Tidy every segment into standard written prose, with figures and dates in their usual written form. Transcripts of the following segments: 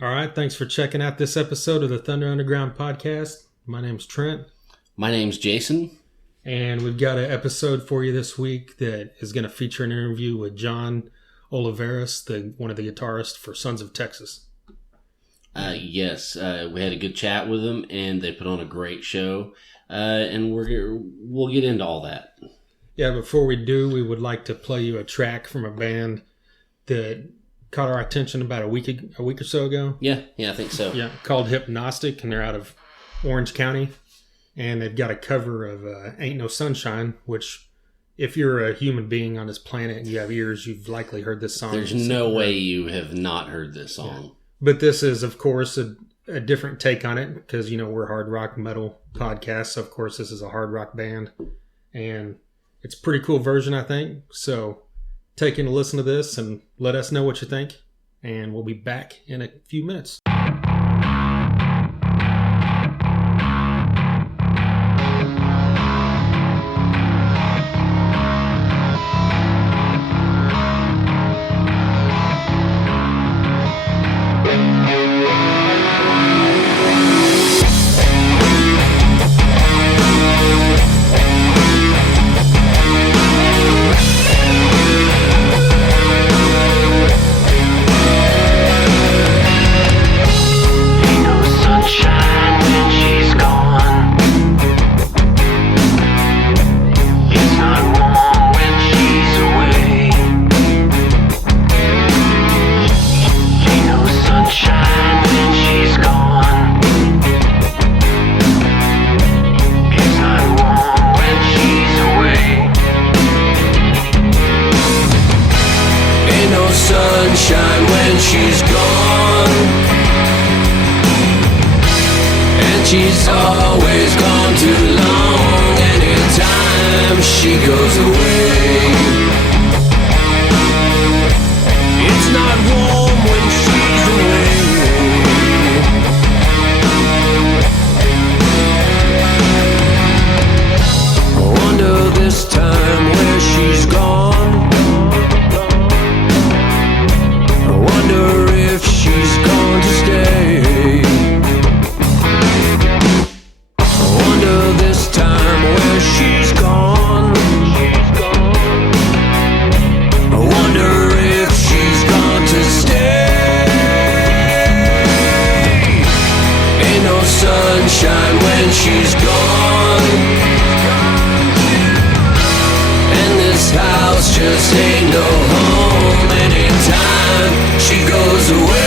All right, thanks for checking out this episode of the Thunder Underground podcast. My name's Trent. My name's Jason. And we've got an episode for you this week that is going to feature an interview with Jon Olivarez, one of the guitarists for Sons of Texas. Yes, we had a good chat with them, and they put on a great show, and we'll get into all that. Yeah, before we do, we would like to play you a track from a band that caught our attention about a week or so ago. Yeah, I think so. Yeah, called Hipnositc, and they're out of Orange County, and they've got a cover of Ain't No Sunshine, which, if you're a human being on this planet and you have ears, you've likely heard this song. There's no way you have not heard this song. Yeah. But this is, of course, a different take on it because, we're a hard rock metal podcast. So, of course, this is a hard rock band. And it's a pretty cool version, I think. So take in a listen to this and let us know what you think. And we'll be back in a few minutes. She's always gone too long. Anytime she goes away, it's not warm when she's away. I wonder this time where she's gone. I wonder if she's gone to stay. This time where she's gone, I wonder if she's gone to stay. Ain't no sunshine when she's gone, and this house just ain't no home anytime she goes away.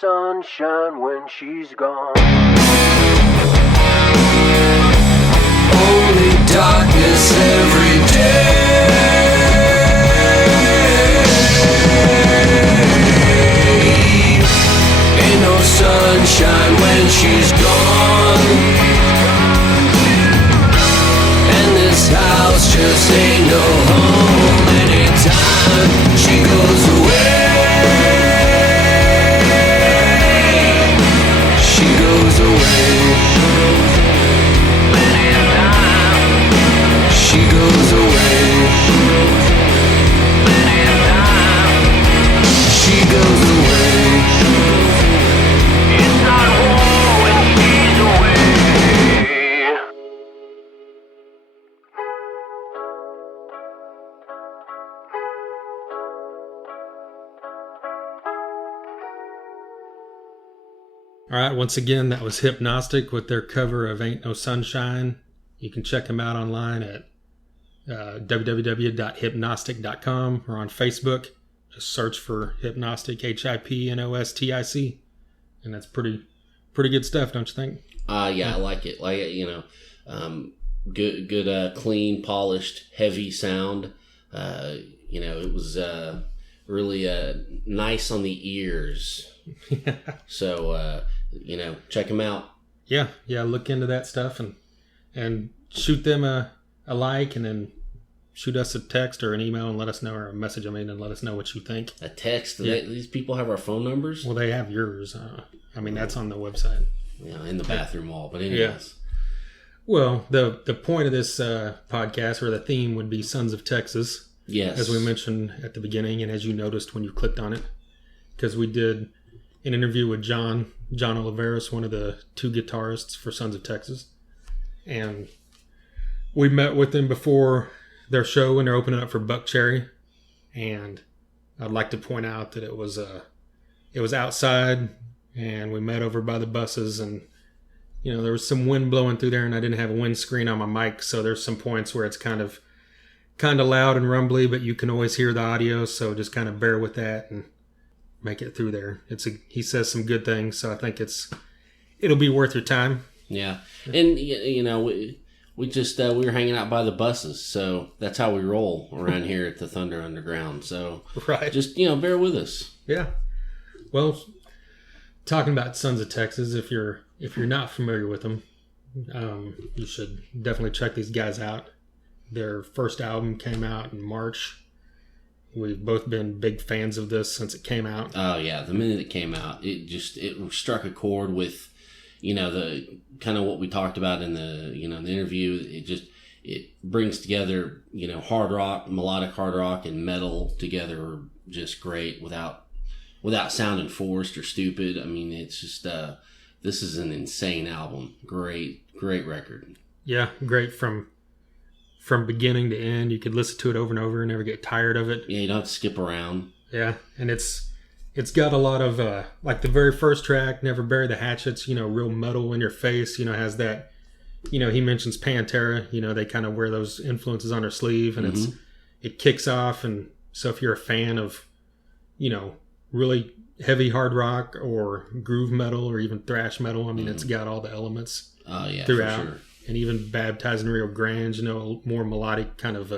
Sunshine when she's gone. Only darkness every day. Ain't no sunshine when she's gone, and this house just ain't no home anytime she goes away. She goes away. She goes away. It's not warm when she's All right, once again, that was Hipnositc with their cover of Ain't No Sunshine. You can check them out online at www.hipnostic.com or on Facebook. Just search for Hipnositc, Hipnostic, and that's pretty good stuff, don't you think? Yeah, I like it. Good, clean, polished, heavy sound. It was really nice on the ears. So, check them out. Yeah, look into that stuff and shoot them a like, and then shoot us a text or an email and let us know, or a message, and let us know what you think. A text? Yeah. These people have our phone numbers? Well, they have yours. That's on the website. Yeah, in the bathroom wall, but anyways. Yeah. Well, the point of this podcast, or the theme, would be Sons of Texas. Yes. As we mentioned at the beginning, and as you noticed when you clicked on it, because we did an interview with Jon Olivarez, one of the two guitarists for Sons of Texas. And we met with them before their show when they're opening up for Buckcherry. And I'd like to point out that it was outside, and we met over by the buses, and there was some wind blowing through there, and I didn't have a windscreen on my mic, so there's some points where it's kind of loud and rumbly, but you can always hear the audio, so just kind of bear with that and make it through there. He says some good things, so I think it'll be worth your time. Yeah, and we were hanging out by the buses, so that's how we roll around here at the Thunder Underground. So right, just bear with us. Yeah. Well, talking about Sons of Texas, if you're not familiar with them, you should definitely check these guys out. Their first album came out in March. We've both been big fans of this since it came out. Oh yeah, the minute it came out, it struck a chord with, the kind of what we talked about in the the interview. It brings together hard rock, melodic hard rock, and metal together just great without sounding forced or stupid. I mean, it's just this is an insane album. Great record. Yeah, great from beginning to end. You could listen to it over and over and never get tired of it. Yeah, you don't have to skip around. Yeah, and it's got a lot of like the very first track, Never Bury the Hatchets, real metal in your face, has that, he mentions Pantera, they kind of wear those influences on their sleeve, and it kicks off. And so if you're a fan of, really heavy hard rock or groove metal or even thrash metal, it's got all the elements throughout. For sure. And even Baptized in Real Grunge, more melodic kind of,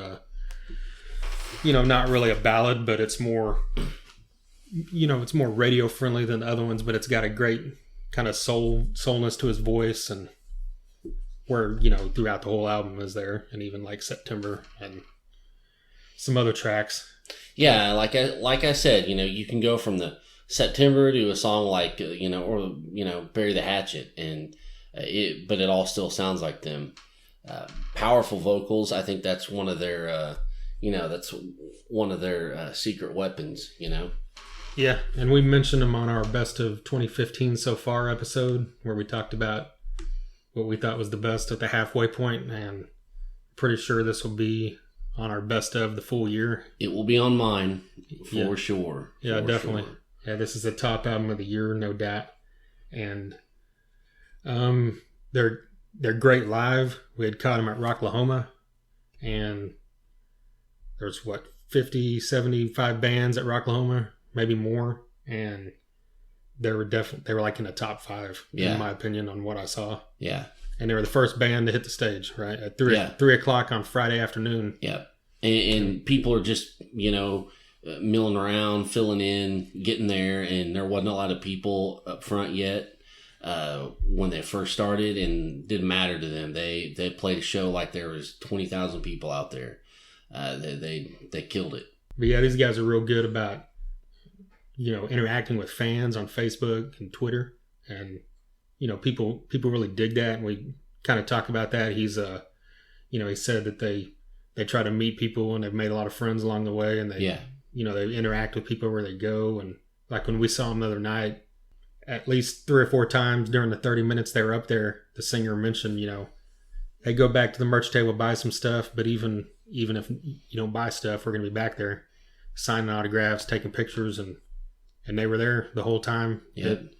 not really a ballad, but it's more, it's more radio friendly than the other ones, but it's got a great kind of soulness to his voice, and where, throughout the whole album is there, and even like September and some other tracks. Yeah, like I said, you can go from the September to a song like, Bury the Hatchet, and but it all still sounds like them. Powerful vocals. I think that's one of their, secret weapons. Yeah, and we mentioned them on our Best of 2015 so far episode, where we talked about what we thought was the best at the halfway point, and pretty sure this will be on our best of the full year. It will be on mine for sure. Yeah, definitely. Sure. Yeah, this is the top album of the year, no doubt. And they're great live. We had caught them at Rocklahoma, and there's 50, 75 bands at Rocklahoma, maybe more, and they were like in the top 5 in my opinion on what I saw. Yeah. And they were the first band to hit the stage, right? At 3 o'clock on Friday afternoon. Yeah. And people are just, milling around, filling in, getting there, and there wasn't a lot of people up front yet when they first started, and didn't matter to them. They played a show like there was 20,000 people out there. They killed it. But yeah, these guys are real good about, interacting with fans on Facebook and Twitter, and people really dig that, and we kind of talk about that. He's he said that they try to meet people, and they've made a lot of friends along the way, and they they interact with people where they go. And like when we saw them the other night, at least 3 or 4 times during the 30 minutes they were up there, the singer mentioned, they go back to the merch table, buy some stuff, but even if you don't buy stuff, we're going to be back there signing autographs, taking pictures, and they were there the whole time that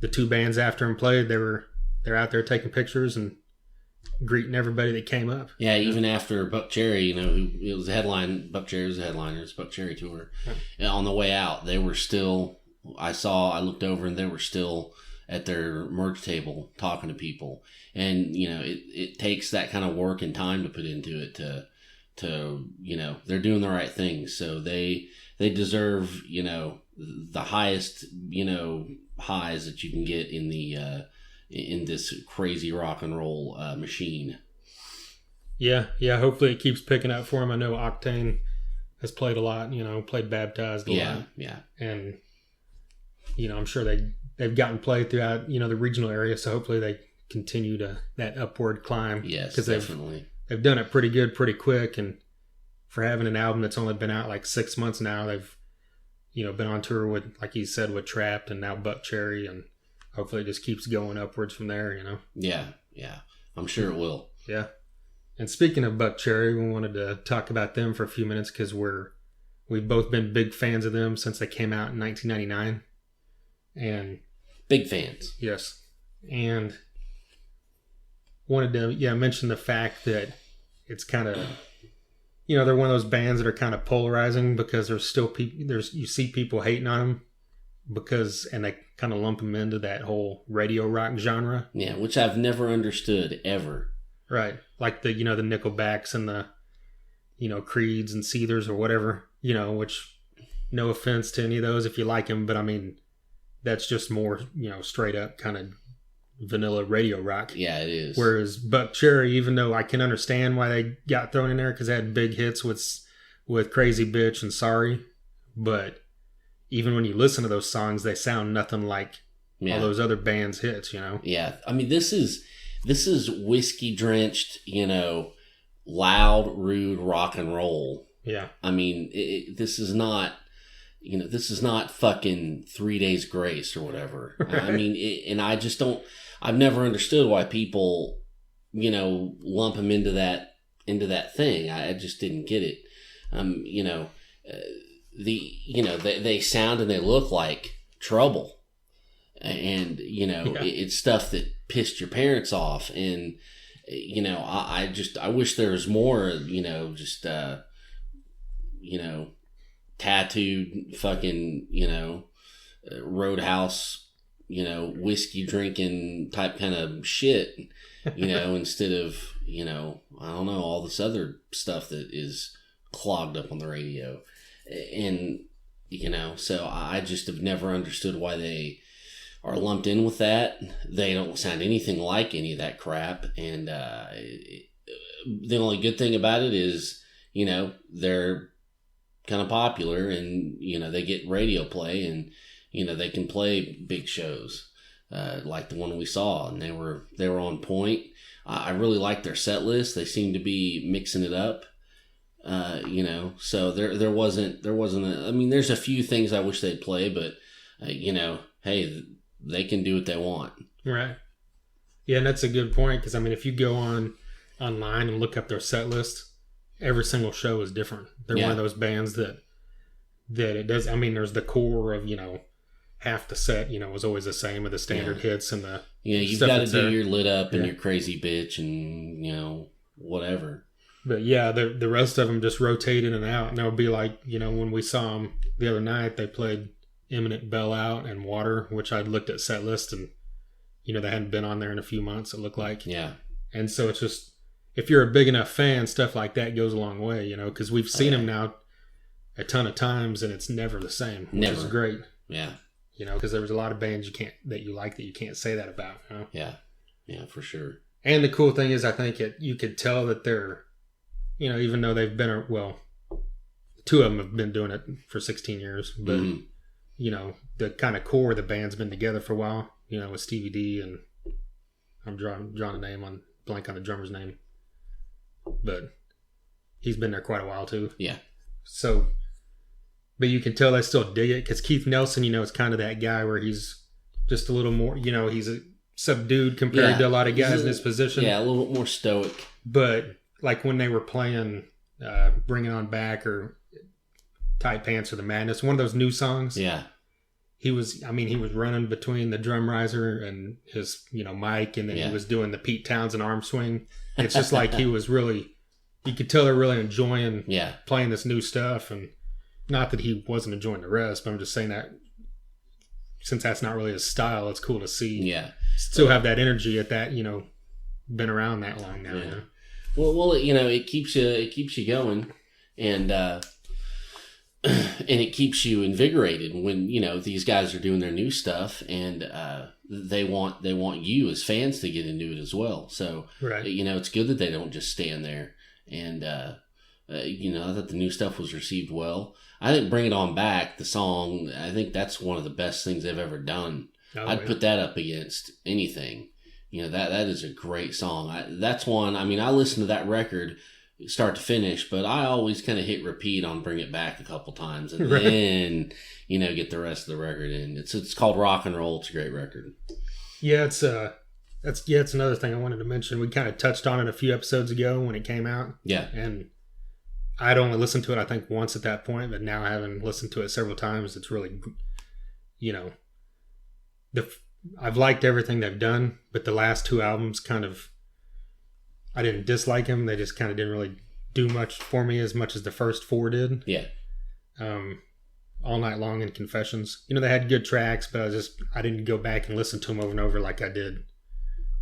the two bands after him played, they're out there taking pictures and greeting everybody that came up. Yeah, even after Buckcherry, you know, it was a headline. Buckcherry was a headliner. It's Buckcherry tour. And on the way out, they were still. I looked over, and they were still at their merch table talking to people. And you know, it takes that kind of work and time to put into it to you know, they're doing the right things. So they deserve, you know, the highest, you know, highs that you can get in the in this crazy rock and roll machine. Yeah. Hopefully it keeps picking up for him. I know Octane has played a lot, you know, played Baptized a lot. Yeah. And, you know, I'm sure they've gotten played throughout, you know, the regional area. So hopefully they continue that upward climb. Yes, because definitely. They've done it pretty good, pretty quick. And for having an album that's only been out like 6 months now, they've, you know, been on tour with, like you said, with Trapped and now Buckcherry, and hopefully it just keeps going upwards from there, you know? Yeah. I'm sure it will. Yeah. And speaking of Buckcherry, we wanted to talk about them for a few minutes because we've both been big fans of them since they came out in 1999. And big fans. Yes. And wanted to mention the fact that it's kind of, you know, they're one of those bands that are kind of polarizing because there's still people, you see people hating on them and they kind of lump them into that whole radio rock genre. Yeah, which I've never understood ever. Right. Like the, you know, the Nickelbacks and the, you know, Creeds and Seethers or whatever, you know, which no offense to any of those if you like them, but I mean, that's just more, you know, straight up kind of vanilla radio rock. Yeah, it is. Whereas Buckcherry, even though I can understand why they got thrown in there because they had big hits with Crazy Bitch and Sorry, but even when you listen to those songs, they sound nothing like all those other bands' hits, you know? Yeah. I mean, this is whiskey drenched, you know, loud, rude rock and roll. Yeah. I mean, this is not, you know, this is not fucking 3 Days Grace or whatever. Right. I mean, and I just don't, I've never understood why people, you know, lump them into that thing. I just didn't get it. You know, they sound and they look like Trouble, and you know, it's stuff that pissed your parents off, and you know, I wish there was more, you know, just you know, tattooed fucking, you know, Roadhouse, you know, whiskey drinking type kind of shit, you know, instead of, you know, I don't know, all this other stuff that is clogged up on the radio. And, you know, so I just have never understood why they are lumped in with that. They don't sound anything like any of that crap. And the only good thing about it is, you know, they're kind of popular and, you know, they get radio play and, you know, they can play big shows like the one we saw, and they were on point. I really liked their set list. They seemed to be mixing it up. You know, so there wasn't I mean, there's a few things I wish they'd play, but you know, hey, they can do what they want. Right. Yeah, and that's a good point, because I mean, if you go online and look up their set list, every single show is different. They're one of those bands that it does. I mean, there's the core of, you know, half the set, you know, was always the same with the standard hits and the you've got to do your Lit Up and your Crazy Bitch and, you know, whatever. But yeah, the rest of them just rotate in and out, and they'll be like, you know, when we saw them the other night, they played Imminent Bell Out and Water, which I'd looked at set list, and you know, they hadn't been on there in a few months, it looked like. Yeah. And so it's just, if you're a big enough fan, stuff like that goes a long way, you know, because we've seen them now a ton of times, and it's never the same, which is great. Yeah. You know, because there was a lot of bands that you can't say that about. You know? Yeah. Yeah, for sure. And the cool thing is, I think you could tell that they're, you know, even though they've been, well, two of them have been doing it for 16 years, but, you know, the kind of core of the band's been together for a while, you know, with Stevie D, and I'm drawing a name blank on the drummer's name, but he's been there quite a while too. Yeah. So, but you can tell they still dig it, because Keith Nelson, you know, is kind of that guy where he's just a little more, you know, he's a subdued compared to a lot of guys in his position. Yeah, a little bit more stoic. But like when they were playing Bring It On Back or Tight Pants or The Madness, one of those new songs. Yeah. he was running between the drum riser and his, mic, and then he was doing the Pete Townsend arm swing. It's just like he was really, you could tell they're really enjoying playing this new stuff. And not that he wasn't enjoying the rest, but I'm just saying that since that's not really his style, it's cool to see. Yeah. Still have that energy at that, been around that long now. Yeah. Well, it keeps you going, and it keeps you invigorated when these guys are doing their new stuff, and they want you as fans to get into it as well. So it's good that they don't just stand there. And I thought the new stuff was received well. I think "Bring It On Back," the song, I think that's one of the best things they've ever done. I'd put that up against anything. That is a great song. That's one. I mean, I listened to that record start to finish, but I always kind of hit repeat on "Bring It Back" a couple times, and then get the rest of the record in. It's called Rock and Roll. It's a great record. Yeah, it's another thing I wanted to mention. We kind of touched on it a few episodes ago when it came out. Yeah, and I'd only listened to it I think once at that point, but now having listened to it several times, it's really, I've liked everything they've done, but the last two albums I didn't dislike them. They just kind of didn't really do much for me as much as the first four did. Yeah. All Night Long and Confessions. They had good tracks, but I didn't go back and listen to them over and over like I did,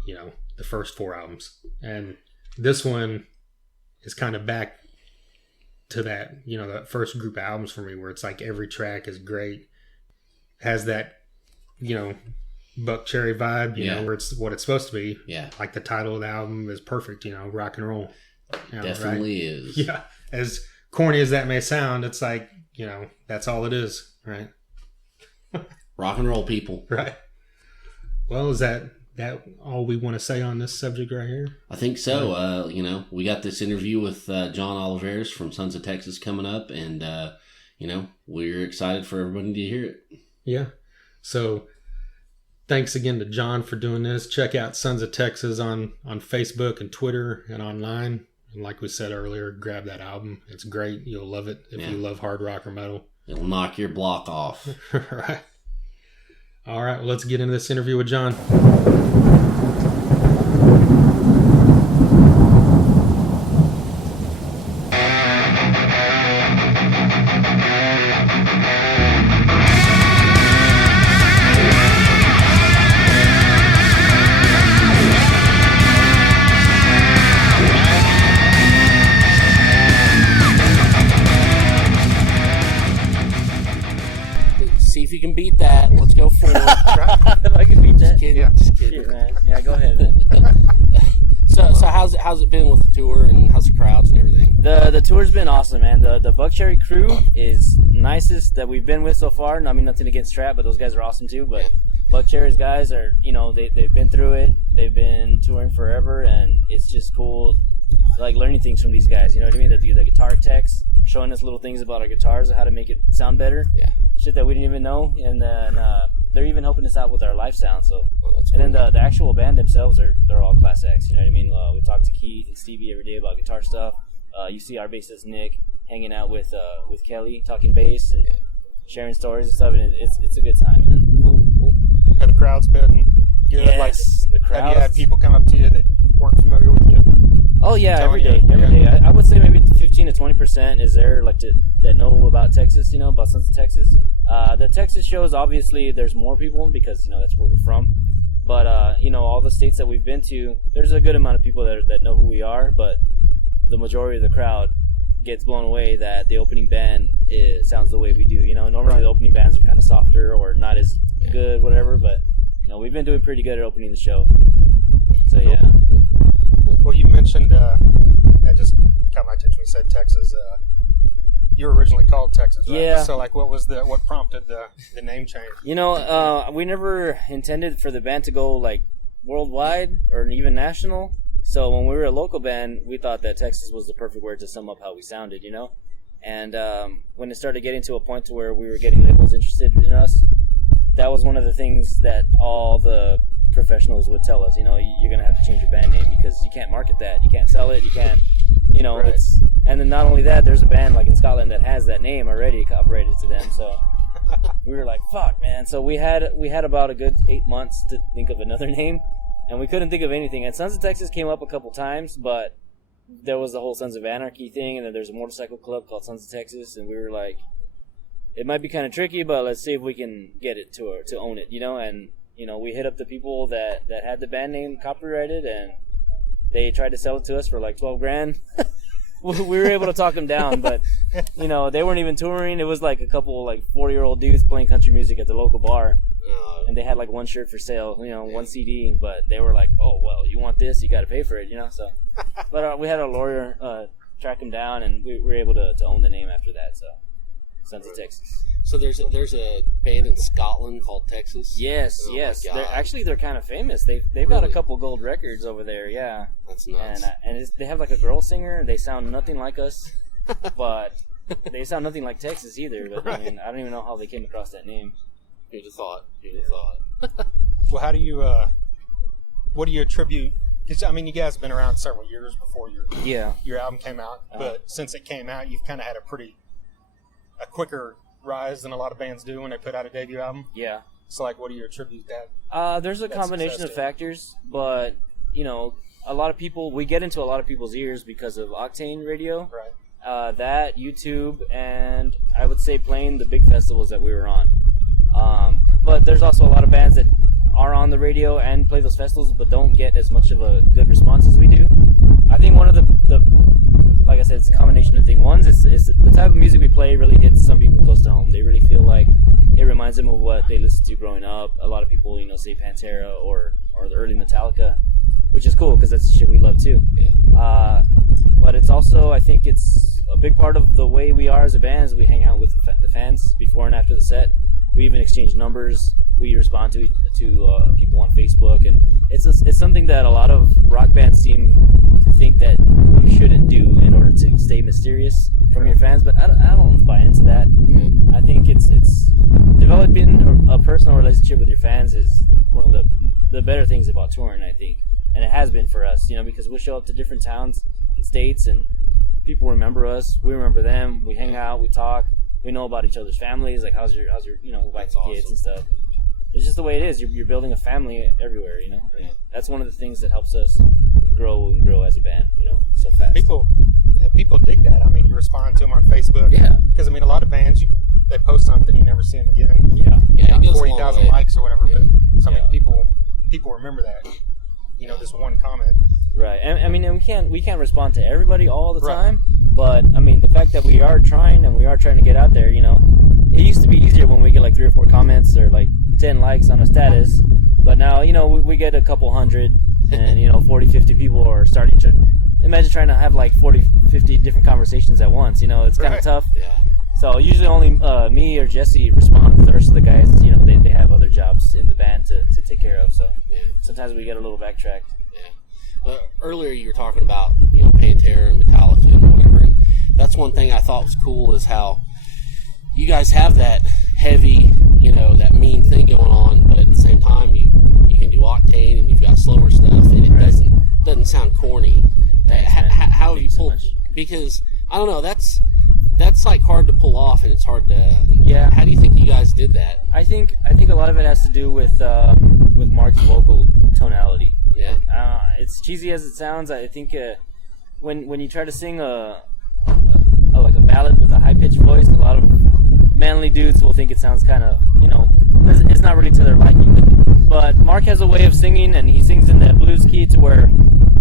the first four albums. And this one is kind of back to that, that first group of albums for me where it's like every track is great. Has that, Buckcherry vibe, where it's what it's supposed to be. Yeah. Like the title of the album is perfect, rock and roll. Definitely is. Yeah. As corny as that may sound, it's like, that's all it is, right? Rock and roll, people. Right. Well, is that all we want to say on this subject right here? I think so. We got this interview with Jon Olivarez from Sons of Texas coming up, and, we're excited for everybody to hear it. Yeah. So thanks again to Jon for doing this. Check out Sons of Texas on Facebook and Twitter and online. And like we said earlier, grab that album. It's great. You'll love it if you love hard rock or metal. It'll knock your block off. Right. All right. Well, let's get into this interview with Jon. If you can beat that, let's go for it. If I can beat that, just kidding, shit, man. Yeah, go ahead, man. So how's it been with the tour, and how's the crowds and everything? The tour's been awesome, man. The Buckcherry crew is nicest that we've been with so far. I mean, nothing against Trap, but those guys are awesome too. But Buckcherry's guys are, they've been through it. They've been touring forever, and it's just cool, like learning things from these guys. You know what I mean? The guitar techs showing us little things about our guitars, how to make it sound better. Yeah. Shit that we didn't even know, and then they're even helping us out with our live sound. So, that's cool. And then the actual band themselves they're all class X. You know what I mean? We talk to Keith and Stevie every day about guitar stuff. You see our bassist Nick hanging out with Kelly, talking bass and sharing stories and stuff, and it's a good time, man. Cool. Have the crowds been good? Yes, like, the crowds. Have you had people come up to you that weren't familiar with you? Oh yeah, every day. I would say maybe 15 to 20% is there that know about Texas, about Sons of Texas. The Texas shows, obviously, there's more people because that's where we're from. But all the states that we've been to, there's a good amount of people that know who we are. But the majority of the crowd gets blown away that the opening band sounds the way we do. Normally the opening bands are kind of softer or not as good, whatever. But we've been doing pretty good at opening the show. So yeah. Well, you mentioned, that just caught my attention when you said Texas. You were originally called Texas, right? Yeah. So, what prompted the name change? We never intended for the band to go, worldwide or even national. So when we were a local band, we thought that Texas was the perfect word to sum up how we sounded, And when it started getting to a point to where we were getting labels interested in us, that was one of the things that all the professionals would tell us, you're going to have to change your band name because you can't market that. You can't sell it. You can't, right. And then not only that, there's a band in Scotland that has that name already copyrighted to them. So we were like, fuck, man. So we had about a good 8 months to think of another name, and we couldn't think of anything. And Sons of Texas came up a couple times, but there was the whole Sons of Anarchy thing, and then there's a motorcycle club called Sons of Texas, and we were like, it might be kind of tricky, but let's see if we can get it to own it, and we hit up the people that had the band name copyrighted, and they tried to sell it to us for like $12,000. We were able to talk them down, but they weren't even touring. It was like a couple like 40-year-old dudes playing country music at the local bar, and they had like one shirt for sale, one CD, but they were like, oh well, you want this, you got to pay for it, so. But we had a lawyer track him down, and we were able to own the name after that. So, Sons of Texas. So there's a band in Scotland called Texas. Yes. They're kind of famous. They've got a couple gold records over there. Yeah, that's nuts. And they have like a girl singer. They sound nothing like us, but they sound nothing like Texas either. But right. I mean, I don't even know how they came across that name. Who'd have thought? Well, how do you? What do you attribute? Because I mean, you guys have been around several years before your album came out, but since it came out, you've kind of had a quicker rise than a lot of bands do when they put out a debut album. Yeah. So, like, what do you attribute that? There's a combination of factors, but a lot of people, we get into a lot of people's ears because of Octane Radio, right? That YouTube, and I would say playing the big festivals that we were on. But there's also a lot of bands that are on the radio and play those festivals, but don't get as much of a good response as we do. I think one of the like I said, it's a combination of things. One is the type of music we play really hits some people close to home. They really feel like it reminds them of what they listened to growing up. A lot of people, say Pantera or the early Metallica, which is cool because that's shit we love too. Yeah. But it's also, I think it's a big part of the way we are as a band is we hang out with the fans before and after the set. We even exchange numbers. We respond to people on Facebook, and it's something that a lot of rock bands seem to think that you shouldn't do in order to stay mysterious from your fans. But I don't buy into that. I think it's developing a personal relationship with your fans is one of the better things about touring, I think, and it has been for us. Because we'll show up to different towns and states, and people remember us. We remember them. We hang out. We talk. We know about each other's families. Like how's your wife and kids and stuff. It's just the way it is. You're building a family everywhere, Yeah. That's one of the things that helps us grow as a band, so fast. People dig that. I mean, you respond to them on Facebook. Yeah. Because, I mean, a lot of bands, they post something, you never see them again. Yeah. It goes 40,000 likes or whatever. Yeah. But so many people remember that. This one comment. Right. And I mean, we can't respond to everybody all the time. But, I mean, the fact that we are trying to get out there, it used to be easier when we get like 3 or 4 comments or like 10 likes on a status. But now, we get a couple hundred and, 40, 50 people are starting to... Imagine trying to have like 40, 50 different conversations at once. It's kind of tough. Yeah. So usually only me or Jesse responds. The rest of the guys, they have other jobs in the band to take care of. So sometimes we get a little backtracked. Yeah. Earlier you were talking about Pantera and Metallica and whatever, and that's one thing I thought was cool is how you guys have that heavy, that mean thing going on, but at the same time you can do Octane and you've got slower stuff, and it doesn't sound corny. How have you pulled? Because I don't know, that's like hard to pull off, and it's hard to. Yeah. How do you think you guys did that? I think a lot of it has to do with Mark's vocal tonality. Yeah. It's cheesy as it sounds. I think when you try to sing like a ballad with a high pitched voice, a lot of manly dudes will think it sounds kind of it's not really to their liking. But Mark has a way of singing, and he sings in that blues key to where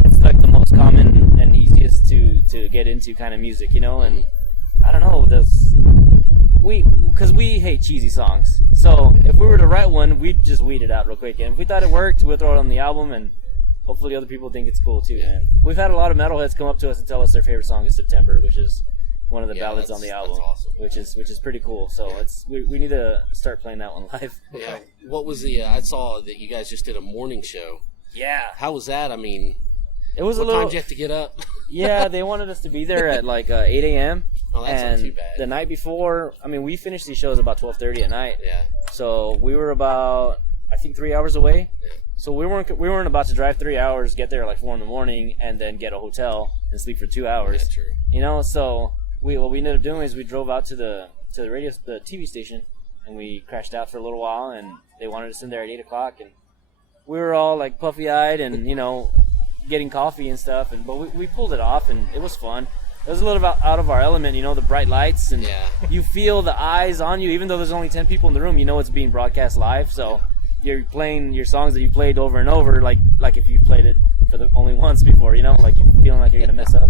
it's like the most common and easiest to get into kind of music, and I don't know, because we hate cheesy songs. So if we were to write one, we'd just weed it out real quick. And if we thought it worked, we'll throw it on the album, and hopefully other people think it's cool too, man. We've had a lot of metalheads come up to us and tell us their favorite song is September, which is one of the ballads on the album, awesome. which is pretty cool. So we need to start playing that one live. Yeah. What was I saw that you guys just did a morning show. Yeah. How was that? I mean, it was what time did you have to get up? Yeah, they wanted us to be there at like 8 a.m. Oh, that's and not too bad. The night before, I mean, we finished these shows about 12:30 at night. Yeah. So we were about, I think, 3 hours away. Yeah. So we weren't about to drive 3 hours, get there at like 4 in the morning, and then get a hotel and sleep for 2 hours. That's true. So what we ended up doing is we drove out to the TV station, and we crashed out for a little while, and they wanted us in there at 8 o'clock, and we were all like puffy-eyed and, getting coffee and stuff, but we pulled it off, and it was fun. It was a little bit out of our element, the bright lights, and you feel the eyes on you, even though there's only 10 people in the room, it's being broadcast live, so you're playing your songs that you played over and over, like if you played it for the only once before, like you're feeling like you're going to mess up.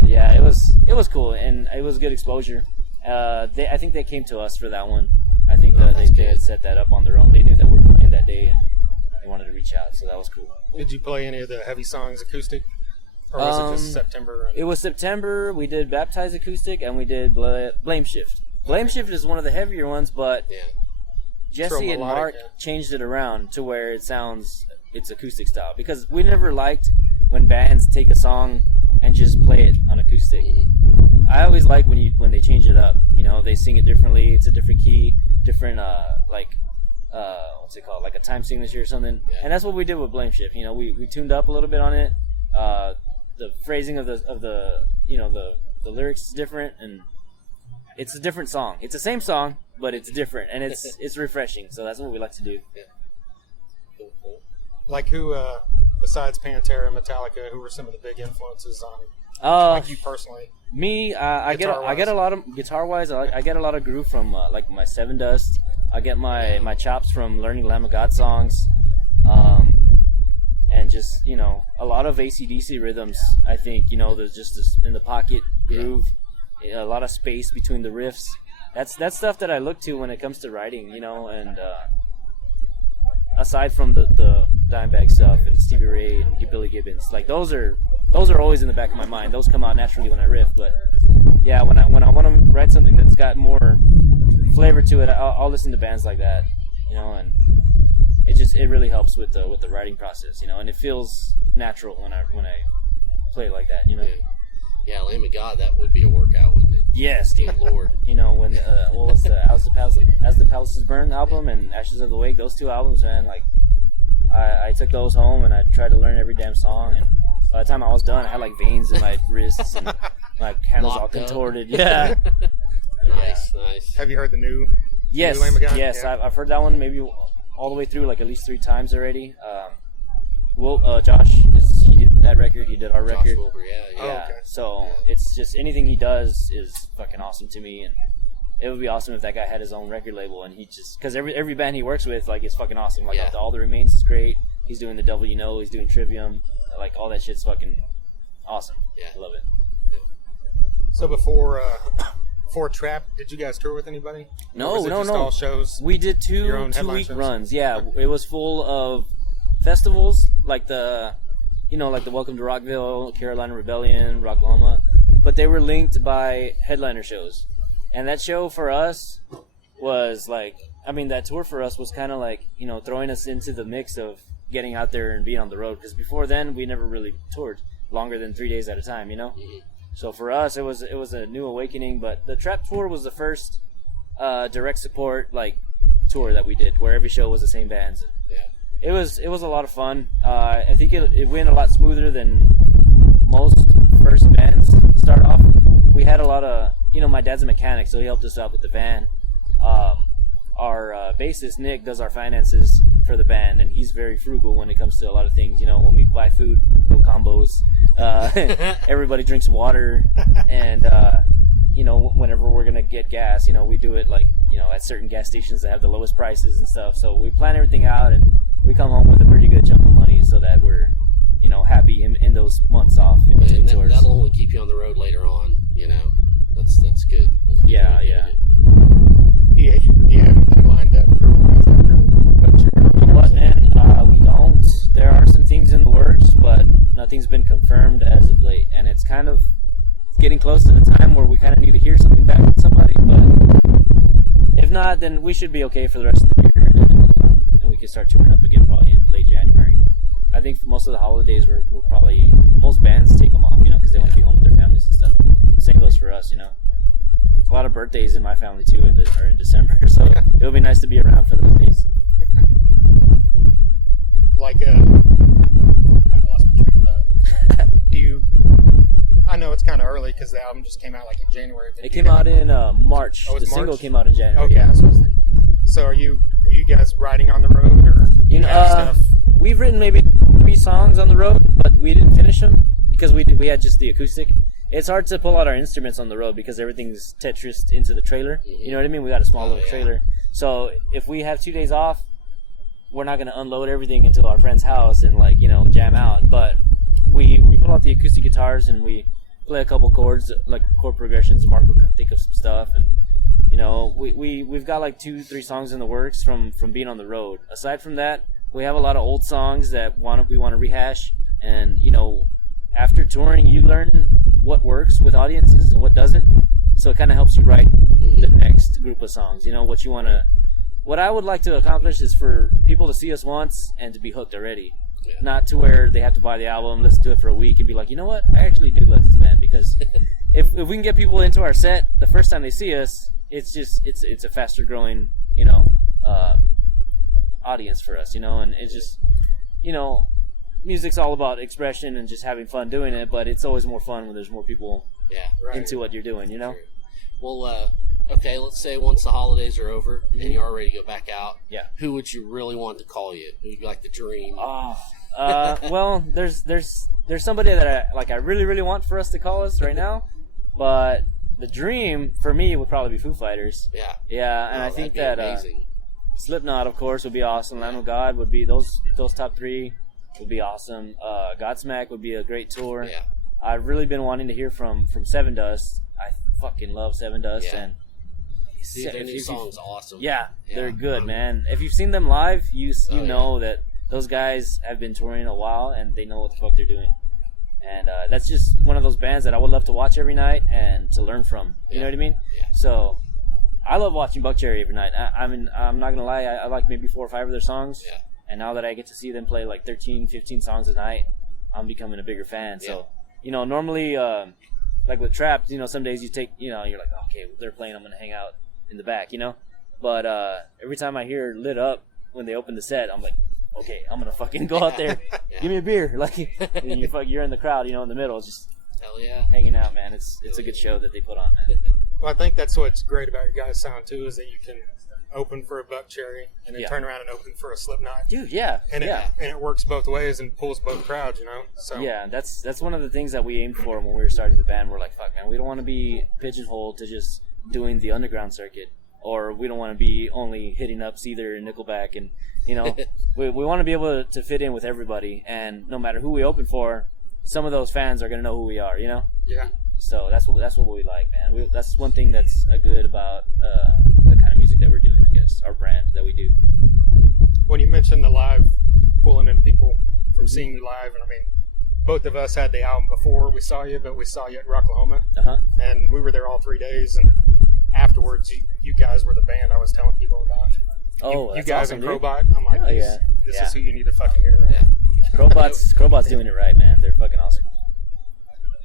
But yeah, it was cool, and it was good exposure. I think they came to us for that one. I think they had set that up on their own. They knew that we were playing that day, and they wanted to reach out, so that was cool. Did you play any of the heavy songs acoustic? Or was it just September? It was September. We did Baptize acoustic, and we did Blame Shift. Blame Shift is one of the heavier ones, but Jesse and Mark changed it around to where it's acoustic style. Because we never liked when bands take a song and just play it on acoustic. I always like when they change it up. They sing it differently. It's a different key, different what's it called, like a time signature or something. And that's what we did with Blame Shift. We tuned up a little bit on it. The phrasing of the lyrics is different, and it's a different song. It's the same song, but it's different, and it's refreshing. So that's what we like to do. Yeah. Like who, besides Pantera and Metallica, who were some of the big influences on like you personally? Me, I get a lot of guitar wise. I get a lot of groove from like my Seven Dust. I get my chops from learning Lamb of God songs. And just, a lot of AC/DC rhythms, I think, there's just this in the pocket groove, a lot of space between the riffs. That's stuff that I look to when it comes to writing, and aside from the Dimebag stuff and Stevie Ray and Billy Gibbons, like those are always in the back of my mind. Those come out naturally when I riff, but yeah, when I want to write something that's got more flavor to it, I'll listen to bands like that, and it really helps with the writing process, and it feels natural when I play it like that, Yeah, Lamb of God, that would be a workout, wouldn't it? Yes, dear Lord. When what was the As the Palaces Burn album and Ashes of the Wake, those two albums, man, like I took those home and I tried to learn every damn song, and by the time I was done, I had like veins in my wrists and my hand was all contorted. Yeah. Nice. Have you heard the new? Yes, new Lamb of God? Yes, yeah. I've heard that one maybe all the way through, like at least 3 times already. Josh, he did that record. He did our record. Wilbur, yeah. Oh, okay. So it's just anything he does is fucking awesome to me, and it would be awesome if that guy had his own record label, and he just because every band he works with, like, is fucking awesome. Like All the Remains is great. He's doing The Devil You Know. He's doing Trivium. Like all that shit's fucking awesome. Yeah, I love it. Yeah. So before Trap, did you guys tour with anybody? No. All shows. We did 2-week runs. Yeah, it was full of festivals like the Welcome to Rockville, Carolina Rebellion, Rocklahoma, but they were linked by headliner shows. And that show for us was that tour for us was kind of like, throwing us into the mix of getting out there and being on the road. Because before then, we never really toured longer than 3 days at a time, Mm-hmm. So for us, it was a new awakening. But the Trap tour was the first direct support tour that we did, where every show was the same bands. Yeah. It was a lot of fun. I think it went a lot smoother than most first bands start off. We had a lot of, my dad's a mechanic, so he helped us out with the van. Our bassist, Nick, does our finances for the band, and he's very frugal when it comes to a lot of things. When we buy food, no combos. Everybody drinks water, and, whenever we're going to get gas, we do it at certain gas stations that have the lowest prices and stuff. So we plan everything out, and we come home with a pretty good chunk of money so that we're, happy in those months off in between tours. That'll only keep you on the road later on, That's good. That's good. Yeah. Yeah, anything lined up for after Buckcherry? What, man? We don't. There are some things in the works, but nothing's been confirmed as of late, and it's kind of getting close to the time where we kind of need to hear something back from somebody, but if not, then we should be okay for the rest of the year, and we can start touring up again probably in late January. I think for most of the holidays, we're probably, most bands take them off, because they want to be home with their families and stuff. Same goes for us, A lot of birthdays in my family too are in December, so it would be nice to be around for those days. I lost my train of thought. I know it's kind of early because the album just came out in January. It came out in March. Oh, the March? single came out in January. Okay, Yeah. that's what I was thinking. So are you guys riding on the road, or stuff? We've written maybe 3 songs on the road, but we didn't finish them because we had just the acoustic. It's hard to pull out our instruments on the road because everything's Tetrised into the trailer. You know what I mean? We got a small little trailer. So if we have 2 days off, we're not going to unload everything into our friend's house and jam out. But we pull out the acoustic guitars and we play a couple chords, like chord progressions. Marco can think of some stuff, and we've got like 2-3 songs in the works from being on the road. Aside from that, we have a lot of old songs that we want to rehash, and after touring, you learn what works with audiences and what doesn't. So it kind of helps you write the next group of songs. What you want to. What I would like to accomplish is for people to see us once and to be hooked already. Yeah. Not to where they have to buy the album, listen to it for a week, and be like, you know what? I actually do like this band. Because if we can get people into our set the first time they see us, it's a faster growing audience for us, and it's just music's all about expression and just having fun doing it, but it's always more fun when there's more people into what you're doing, True. Well, okay, let's say once the holidays are over and you're ready to go back out, who would you really want to call you? Who would you like to dream? Well, there's somebody that I really, really want for us to call us right now, but the dream for me would probably be Foo Fighters. Yeah, and I think that Slipknot, of course, would be awesome. Lamb of God would be those top 3 would be awesome. Godsmack would be a great tour. Yeah. I've really been wanting to hear from Seven Dust. I fucking love Seven Dust, and their new song's awesome. Yeah, they're good, man. If you've seen them live, you know that those guys have been touring a while and they know what the fuck they're doing. And that's just one of those bands that I would love to watch every night and to learn from. You know what I mean? Yeah. So I love watching Buckcherry every night. I mean, I'm not gonna lie, I like maybe 4 or 5 of their songs. Yeah. And now that I get to see them play like 13, 15 songs a night, I'm becoming a bigger fan. So, normally, like with Trapped, some days you take, you're like, okay, they're playing, I'm going to hang out in the back, But every time I hear Lit Up when they open the set, I'm like, okay, I'm going to fucking go out there. Give me a beer. Like, you're in the crowd, in the middle, just hell yeah, hanging out, man. It's a good show that they put on, man. Well, I think that's what's great about your guys' sound, too, is that you can open for a Buckcherry and then turn around and open for a Slipknot. Dude, yeah. And it works both ways and pulls both crowds, So yeah, that's one of the things that we aimed for when we were starting the band. We're like, fuck, man, we don't want to be pigeonholed to just doing the underground circuit, or we don't want to be only hitting up Seether and Nickelback, and we want to be able to fit in with everybody, and no matter who we open for, some of those fans are gonna know who we are, Yeah. So that's what we like, man. That's one thing that's good about the kind of music that we're doing, I guess, our brand that we do. When you mentioned the live, pulling in people from seeing you live, and I mean, both of us had the album before we saw you, but we saw you at Rocklahoma, and we were there all 3 days, and afterwards, you guys were the band I was telling people about. Oh, you guys awesome, and Crowbot, I'm like, this is who you need to fucking hear, right? Yeah. Crowbot's doing it right, man. They're fucking awesome.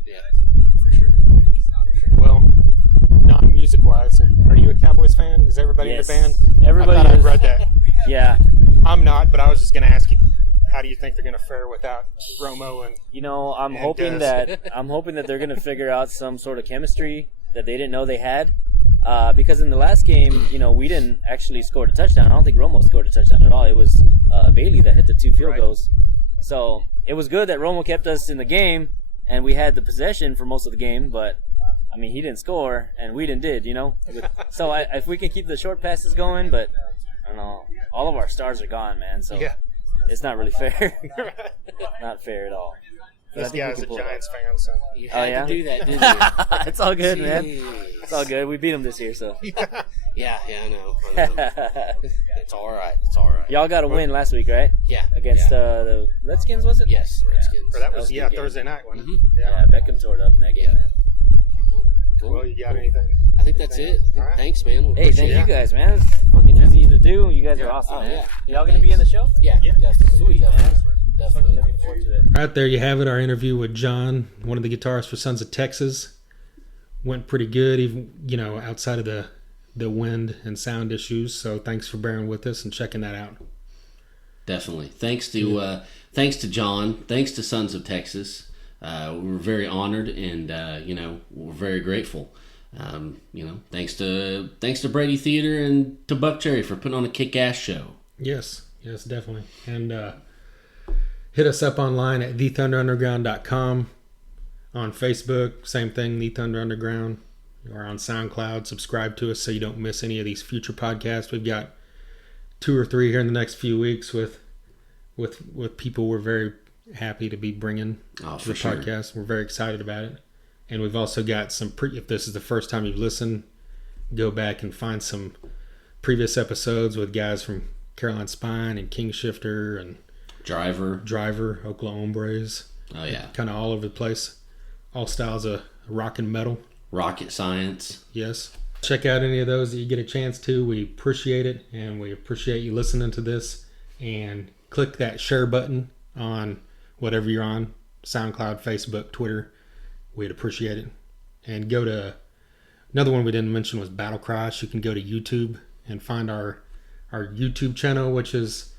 Yeah, for sure. Well, non-music wise, are you a Cowboys fan? Is everybody in the band? Everybody. I thought I'd read that. Yeah. I'm not, but I was just going to ask you, how do you think they're going to fare without Romo and? I'm hoping that they're going to figure out some sort of chemistry that they didn't know they had. Because in the last game, we didn't actually score a touchdown. I don't think Romo scored a touchdown at all. It was Bailey that hit the 2 field goals. So it was good that Romo kept us in the game, and we had the possession for most of the game, but I mean, he didn't score, and Whedon did, So if we can keep the short passes going, but I don't know, all of our stars are gone, man. So it's not really fair. Not fair at all. This guy's a Giants fan, so you had to do that, didn't you? It's all good, man. It's all good. We beat them this year, so. Yeah, I know. It's all right. Y'all got a win last week, right? Yeah. Against the Redskins, was it? Yes, Redskins. That was Thursday night, wasn't it? Yeah, Beckham tore it up in that game, man. Cool. Well, you got anything? I think that's it. Right. Thanks, man. Hey, thank you guys, man. It's fucking easy to do. You guys are awesome, man. Y'all going to be in the show? Yeah, definitely. Sweet, man. Definitely. Looking forward to it. Right there you have it, our interview with Jon, one of the guitarists for Sons of Texas. Went pretty good, even outside of the wind and sound issues. So thanks for bearing with us and checking that out. Definitely. Thanks to Jon. Thanks to Sons of Texas. We're very honored, and we're very grateful. Thanks to Brady Theater and to Buckcherry for putting on a kick-ass show. Yes, definitely. And hit us up online at thethunderunderground.com. On Facebook, same thing, The Thunder Underground. Or on SoundCloud, subscribe to us so you don't miss any of these future podcasts. We've got 2 or 3 here in the next few weeks with people we're very happy to be bringing to the podcast. We're very excited about it. And we've also got some, if this is the first time you've listened, go back and find some previous episodes with guys from Caroline Spine and King Shifter and Driver, Oklahoma Oliverez. Oh, yeah. Kind of all over the place. All styles of rock and metal. Rocket Science. Yes. Check out any of those that you get a chance to. We appreciate it, and we appreciate you listening to this. And click that share button on whatever you're on, SoundCloud, Facebook, Twitter. We'd appreciate it. And go to, another one we didn't mention was Battle Crash. You can go to YouTube and find our YouTube channel, which is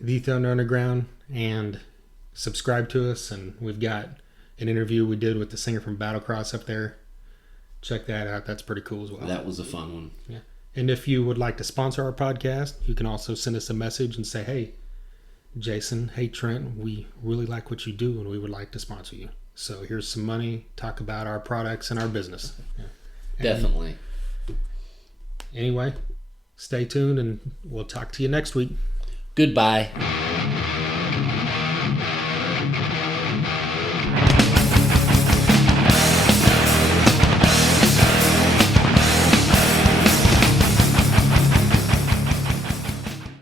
The Thunder Underground, and subscribe to us. And we've got an interview we did with the singer from Battlecross up there. Check that out. That's pretty cool as well. That was a fun one. Yeah. And if you would like to sponsor our podcast, you can also send us a message and say, hey, Jason, hey, Trent, we really like what you do and we would like to sponsor you. So here's some money. Talk about our products and our business. Yeah. Definitely. Anyway, stay tuned and we'll talk to you next week. Goodbye.